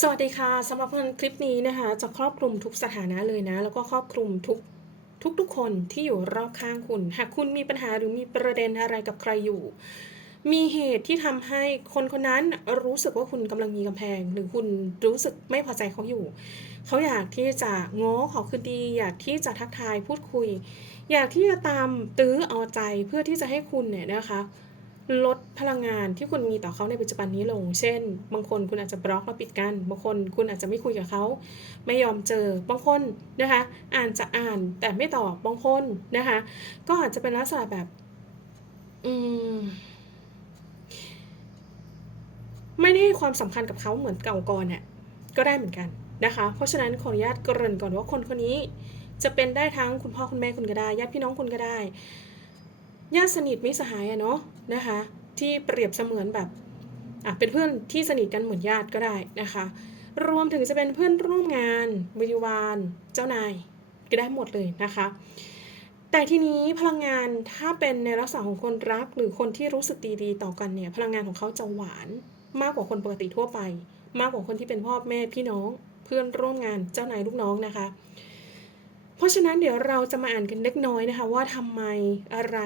สวัสดีค่ะสำหรับคลิปนี้นะคะจะครอบคลุมทุกสถานะเลยนะ แล้วก็ครอบคลุมทุกทุกทุกคนที่อยู่รอบข้างคุณ หากคุณมีปัญหาหรือมีประเด็นอะไรกับใครอยู่ มีเหตุที่ทำให้คนคนนั้นรู้สึกว่าคุณกำลังมีกำแพง หรือคุณรู้สึกไม่พอใจเขาอยู่ เขาอยากที่จะง้อขอคืนดี อยากที่จะทักทายพูดคุย อยากที่จะตามตื้อเอาใจเพื่อที่จะให้คุณเนี่ยนะคะ ลดพลังงานที่คุณมีต่อเขาในปัจจุบันนี้ลง เช่น บางคนคุณอาจจะบล็อกแล้วปิดกัน บางคนคุณอาจจะไม่คุยกับเขา ไม่ยอมเจอ บางคนนะคะ อ่านจะอ่านแต่ไม่ตอบ บางคนนะคะ ก็อาจจะเป็นลักษณะแบบ อืม ไม่ได้ให้ความสำคัญกับเขาเหมือนเก่าก่อนเนี่ยก็ได้เหมือนกันนะคะ เพราะฉะนั้นขออนุญาตเกริ่นก่อนว่าคนคนนี้ จะเป็นได้ทั้งคุณพ่อคุณแม่คุณก็ได้ ญาติพี่น้องคุณก็ได้ ญาติสนิทมิสหายอะเนาะนะคะ ที่เปรียบเสมือนแบบอะเป็นเพื่อนที่สนิทกันเหมือนญาติก็ได้นะคะ รวมถึงจะเป็นเพื่อนร่วมงานบริวารเจ้านายก็ได้หมดเลยนะคะ แต่ทีนี้พลังงานถ้าเป็นในลักษณะของคนรักหรือคนที่รู้สึกดีๆต่อกันเนี่ย พลังงานของเขาจะหวานมากกว่าคนปกติทั่วไป มากกว่าคนที่เป็นพ่อแม่พี่น้อง เพื่อนร่วมงานเจ้านายลูกน้องนะคะ เพราะฉะนั้นเดี๋ยวเราจะมาอ่านกันเล็กน้อยนะคะว่าทำไมอะไร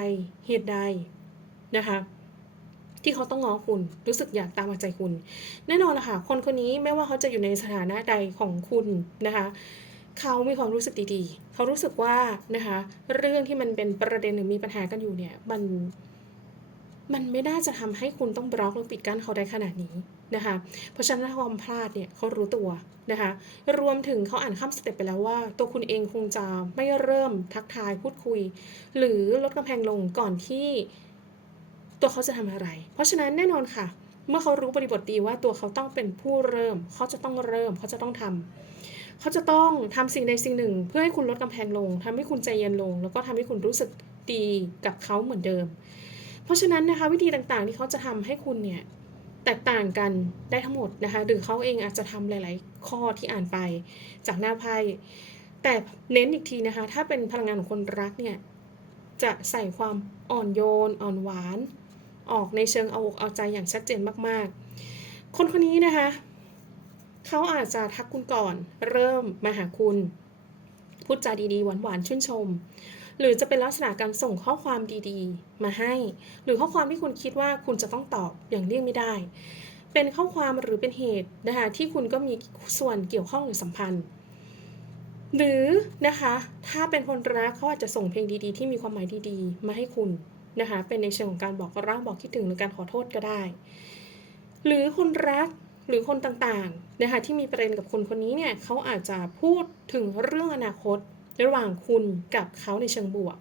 เหตุใดนะคะที่เขาต้องง้อคุณรู้สึกอยากตามาใจคุณ แน่นอนละค่ะคนคนนี้ไม่ว่าเขาจะอยู่ในสถานะใดของคุณนะคะเขามีความรู้สึกดีๆ เขารู้สึกว่านะคะเรื่องที่มันเป็นประเด็นหรือมีปัญหากันอยู่เนี่ยมัน มันไม่น่าจะทำให้คุณต้องบล็อกหรือปิดกั้นเขาได้ขนาดนี้นะคะ เพราะฉะนั้นถ้าความพลาดเนี่ยเขารู้ตัวนะคะ รวมถึงเขาอ่านข้ามสเต็ปไปแล้วว่า ตัวคุณเองคงจะไม่เริ่มทักทายพูดคุย หรือลดกำแพงลงก่อนที่ตัวเขาจะทำอะไร เพราะฉะนั้นแน่นอนค่ะ เมื่อเขารู้บริบทดีว่าตัวเขาต้องเป็นผู้เริ่ม เขาจะต้องเริ่ม เขาจะต้องทำเขาจะต้องทำสิ่งใดสิ่งหนึ่ง เพื่อให้คุณลดกำแพงลงทำให้คุณใจเย็นลง แล้วก็ทำให้คุณรู้สึกดีกับเขาเหมือนเดิม เพราะฉะนั้นนะคะวิธีต่างๆที่เขาจะทำให้คุณเนี่ยแตกต่างกันได้ทั้งหมดนะคะหรือเขาเองอาจจะทำหลาย ๆ ข้อที่อ่านไปจากหน้าไพ่แต่เน้นอีกทีนะคะถ้าเป็นพลังงานของคนรักเนี่ยจะใส่ความอ่อนโยน อ่อนหวาน ออกในเชิงเอาอกเอาใจอย่างชัดเจนมากๆ คนคนนี้นะคะเขาอาจจะทักคุณก่อนเริ่มมาหาคุณพูดจาดีๆหวานๆชื่นชม หรือจะเป็นลักษณะการส่งข้อความดีๆ มาให้ หรือข้อความที่คุณคิดว่าคุณจะต้องตอบอย่างเลี่ยงไม่ได้ เป็นข้อความหรือเป็นเหตุนะคะที่คุณก็มีส่วนเกี่ยวข้องหรือสัมพันธ์ หรือนะคะถ้าเป็นคนรักเขาอาจจะส่งเพลงดีๆ ที่มีความหมายดีๆ มาให้คุณนะคะเป็นในเชิงของการบอกรักบอกคิดถึงหรือการขอโทษก็ได้ หรือคนรักหรือคนต่างๆนะคะที่มีประเด็นกับคนคนนี้เนี่ยเขาอาจจะพูดถึงเรื่องอนาคต ระหว่างคุณกับเขาในเชิงบวก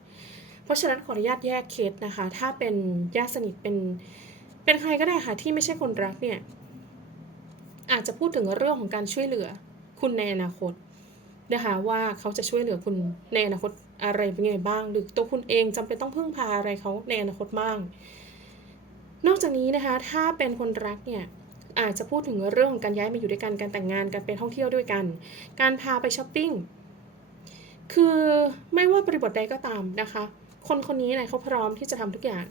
เพราะฉะนั้นขออนุญาตแยกเคสนะคะ ถ้าเป็นญาติสนิทเป็นเป็นใครก็ได้ค่ะที่ไม่ใช่คนรักเนี่ยอาจจะพูดถึงเรื่องของการช่วยเหลือคุณในอนาคตนะคะว่าเขาจะช่วยเหลือคุณในอนาคตอะไรเป็นยังไงบ้าง หรือตัวคุณเองจำเป็นต้องพึ่งพาอะไรเขาในอนาคตบ้าง นอกจากนี้นะคะ ถ้าเป็นคนรักเนี่ยอาจจะพูดถึงเรื่องของการย้ายมาอยู่ด้วยกัน การแต่งงาน การไปท่องเที่ยวด้วยกัน การพาไปช้อปปิ้ง คือไม่ว่าบริบทใดก็ตามนะคะ คนคนนี้เนี่ยเขาพร้อมที่จะทำทุกอย่าง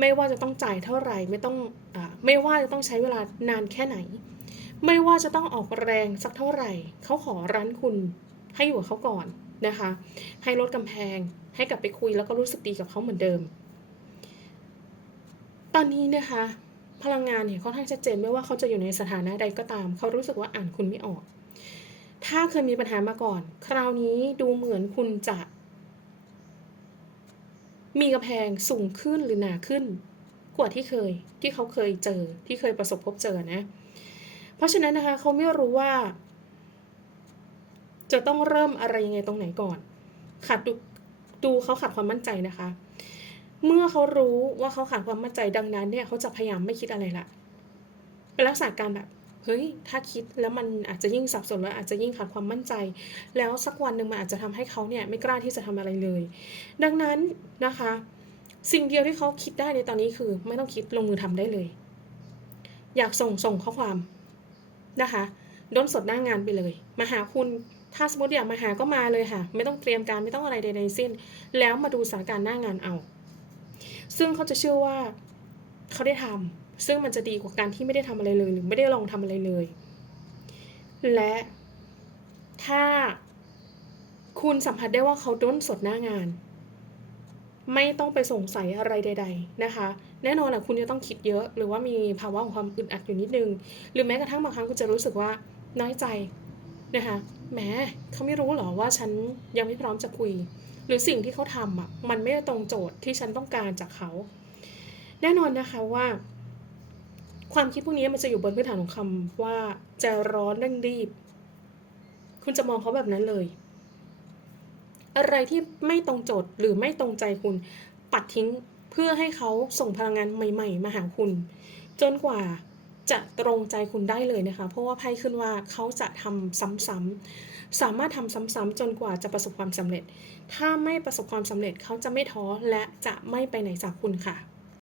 ไม่ว่าจะต้องจ่ายเท่าไหร่ไม่ต้องอไม่ว่าจะต้องใช้เวลานานแค่ไหน ไม่ว่าจะต้องออกแรงสักเท่าไหร่เขาขอรั้นคุณให้อยู่กับเขาก่อนนะคะ ให้ลดกำแพงให้กลับไปคุยแล้วก็รู้สึกดีกับเขาเหมือนเดิม ตอนนี้นะคะ พลังงานเนี่ยค่อนข้างชัดเจนไม่ว่าเขาจะอยู่ในสถานะใดก็ตาม เขารู้สึกว่าอ่านคุณไม่ออก ถ้าเคยมีปัญหามาก่อน คราวนี้ดูเหมือนคุณจะ มีกระแพงสูงขึ้นหรือหนาขึ้น กว่าที่เคยที่เขาเคยเจอที่เคยประสบพบเจอนะ เพราะฉะนั้นนะคะเขาไม่รู้ว่า จะต้องเริ่มอะไรยังไงตรงไหนก่อนขาดดูดูเขาขาดความมั่นใจนะคะ เมื่อเขารู้ว่าเขาขาดความมั่นใจดังนั้นเนี่ยเขาจะพยายามไม่คิดอะไรละเป็นลักษณะการแบบ เฮ้ย ถ้าคิดแล้วมันอาจจะยิ่งสับสนแล้วอาจจะยิ่งขาดความมั่นใจ แล้วสักวันหนึ่งมันอาจจะทำให้เขาเนี่ยไม่กล้าที่จะทำอะไรเลย ดังนั้นนะคะ สิ่งเดียวที่เขาคิดได้ในตอนนี้คือ ไม่ต้องคิดลงมือทำได้เลย อยากส่งส่งข้อความนะคะด้นสดหน้างงานไปเลย มาหาคุณถ้าสมมติอยากมาหาก็มาเลยค่ะ ไม่ต้องเตรียมการไม่ต้องอะไรใดๆสิ้น แล้วมาดูสถานการณ์หน้างานเอา ซึ่งเขาจะเชื่อว่าเขาได้ทำ ซึ่งมันจะดีกว่าการที่ไม่ได้ทำอะไรเลย หรือไม่ได้ลองทำอะไรเลย และถ้าคุณสัมผัสได้ว่าเขาด้นสดหน้างาน ไม่ต้องไปสงสัยอะไรใด ๆ นะคะ แน่นอนแหละคุณจะต้องคิดเยอะ หรือว่ามีภาวะของความอึดอัดอยู่นิดนึง หรือแม้กระทั่งบางครั้งคุณจะรู้สึกว่าน้อยใจนะคะแหมเขาไม่รู้หรอว่าฉันยังไม่พร้อมจะคุย หรือสิ่งที่เขาทำอะมันไม่ตรงโจทย์ที่ฉันต้องการจากเขา แน่นอนนะคะว่า ความคิดพวกนี้มันจะอยู่บนพื้นฐานของคำว่าใจะร้อนเร่งรีบ คุณจะมองเขาแบบนั้นเลย อะไรที่ไม่ตรงโจทย์หรือไม่ตรงใจคุณ ปัดทิ้งเพื่อให้เขาส่งพลังงานใหม่ ๆ มาหาคุณ จนกว่าจะตรงใจคุณได้เลยนะคะ เพราะว่าไพ่ขึ้นว่าเขาจะทำซ้ำๆสามารถทำซ้ำๆจนกว่าจะประสบความสำเร็จ ถ้าไม่ประสบความสำเร็จเขาจะไม่ท้อและจะไม่ไปไหนจากคุณค่ะ